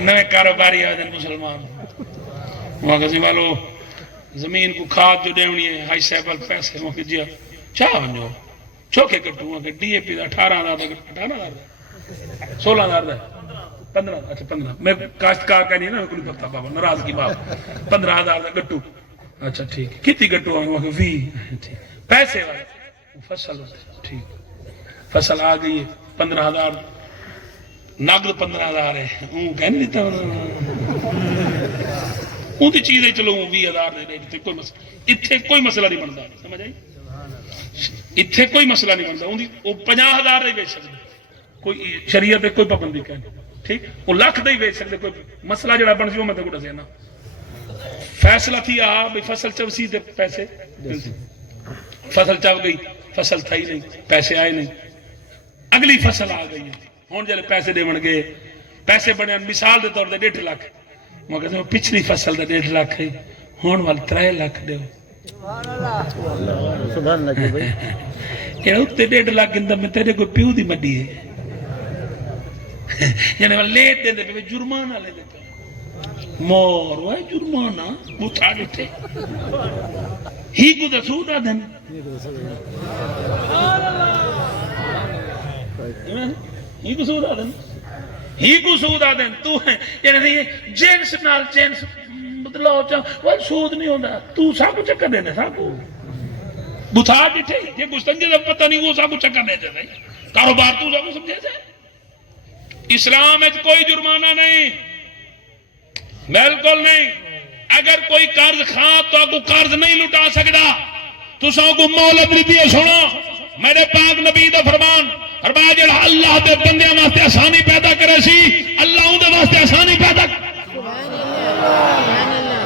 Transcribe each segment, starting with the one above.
نئے کاروباری آئے دن مسلمان وہاں کسی والو زمین کو کھاد جو دیونی ہے ہائی سیبل پیسے وہاں کہ جی چاہ ونجو چوکے کٹوں وہاں کہ ڈی اے پی دا 18,000 دا 18,000 16,000 دا 15 اچھا 15 میں کاشتکار کا نہیں نا میں کوئی پتہ بابا ناراض کی بات 15,000 دا گٹو اچھا ٹھیک کتنی گٹو آئے وہاں کہ 20 پیسے والے فصل ٹھیک فصل آ گئی ہے 15,000 نقد 15,000 ہے اون کہہ نہیں دیتا اون دی چیزیں چلو 20,000 دے دے کوئی مسئلہ اتھے کوئی مسئلہ نہیں بنتا سمجھ آئی اتھے کوئی مسئلہ نہیں بنتا وہ 50,000 دے بیچ سکتے کوئی شریعت کوئی پابندی کہنے ٹھیک وہ لاکھ دے بیچ سکتے کوئی مسئلہ جڑا بن جو میں تے کو دسیا نا فیصلہ تھی آ بھئی فصل چوسی تے پیسے فصل چو گئی فصل تھا ہی نہیں پیسے آئے نہیں اگلی فصل آ گئی ہوں جلے پیسے دے بن گئے پیسے بنے مثال دے طور دے 1.5 لاکھ میں کہتے ہیں پچھلی فصل دا 1.5 لاکھ ہے ہون وال 3 لاکھ دیو سبحان اللہ بھائی یہ اتے 1.5 لاکھ گندہ میں تیرے کوئی پیو دی مڈی ہے یعنی وہ لیٹ دے دے جرمانہ لے دے مور وہ جرمانہ بوٹھا دیتے ہی کو دا سودا دن ہی کو سودا دن ہی کو سودا دن تو ہے یعنی جنس نال جنس بدلاؤ چاہ وہ سود نہیں ہوتا تو سا کو چکر دینے سا کو بوٹھا دیتے یہ گستنجے دا پتہ نہیں وہ سا کو چکر دے دیتے کاروبار تو سا کو سمجھے سے اسلام ہے کوئی جرمانہ نہیں بالکل نہیں اگر کوئی قرض خواہ تو آپ کو قرض نہیں لٹا سکتا تو سو کو مولت لیتی ہے سنو میرے پاک نبی دا فرمان فرمایا جڑا اللہ دے بندیاں واسطے آسانی پیدا کرے سی اللہ ان دے واسطے آسانی پیدا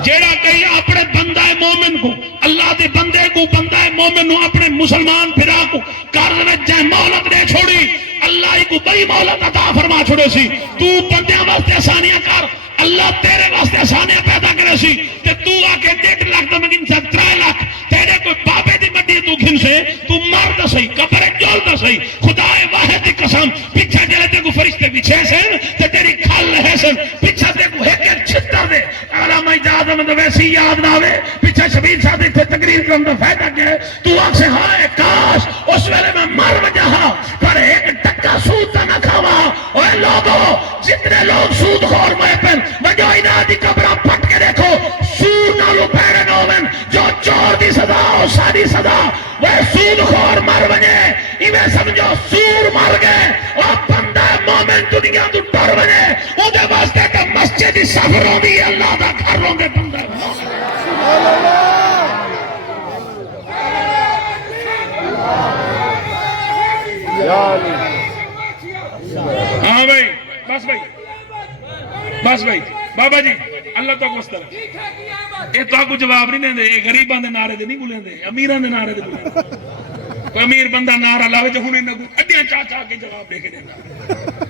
جڑا کئی اپنے بندہ مومن کو اللہ دے بندے کو بندہ مومن کو اپنے مسلمان پھرا کو قرض میں جائے مولت دے چھوڑی اللہ ہی کو بڑی مولت عطا فرما چھوڑے سی تو بندیاں واسطے آسانیاں کر اللہ تیرے واسطے آسانیاں پیدا کرے سی کہ تو آکے 1.5 لاکھ تو مگن سے 3 لاکھ تیرے کوئی بابے دی مڈی تو گھن سے تو مر دا صحیح کپرے جول دا صحیح خدا واحد دی قسم پیچھے جلے تے کو فرشتے پیچھے سن تے تیری کھال ہے سن پیچھے تے کو ایک چھتر دے علامہ اجازت میں تو ویسی یاد نہ ہوئے پیچھے شبیر صاحب تے تقریر کرن دا فائدہ کیا ہے تو آنکھ سے ہائے کاش اس ویلے میں مر وجہا پر ایک ٹکا سود تا نہ کھاوا اوے لوگو جتنے لوگ سود خور میں پن وجہ انہاں دی قبرہ پھٹ کے دیکھو سود نالو پیرے نومن جو چور دی صدا اور ساری صدا وہ سود خور مر وجے ایویں سمجھو سور مر گئے اور بندہ مومن دنیا تو ٹر وجے او دے واسطے کہ مسجد سفروں دی اللہ دا گھروں دے بندہ ہاں بھائی بس بھائی بابا جی اللہ تو گوستر یہ تو آپ کو جواب نہیں دیں دے یہ غریبان دے نعرے دے نہیں بولیں دے امیران دے نعرے دے بولیں کوئی امیر بندہ نعرہ لاوے جو ہونے نگو اڈیاں چاہ چاہ کے جواب دے کے دینا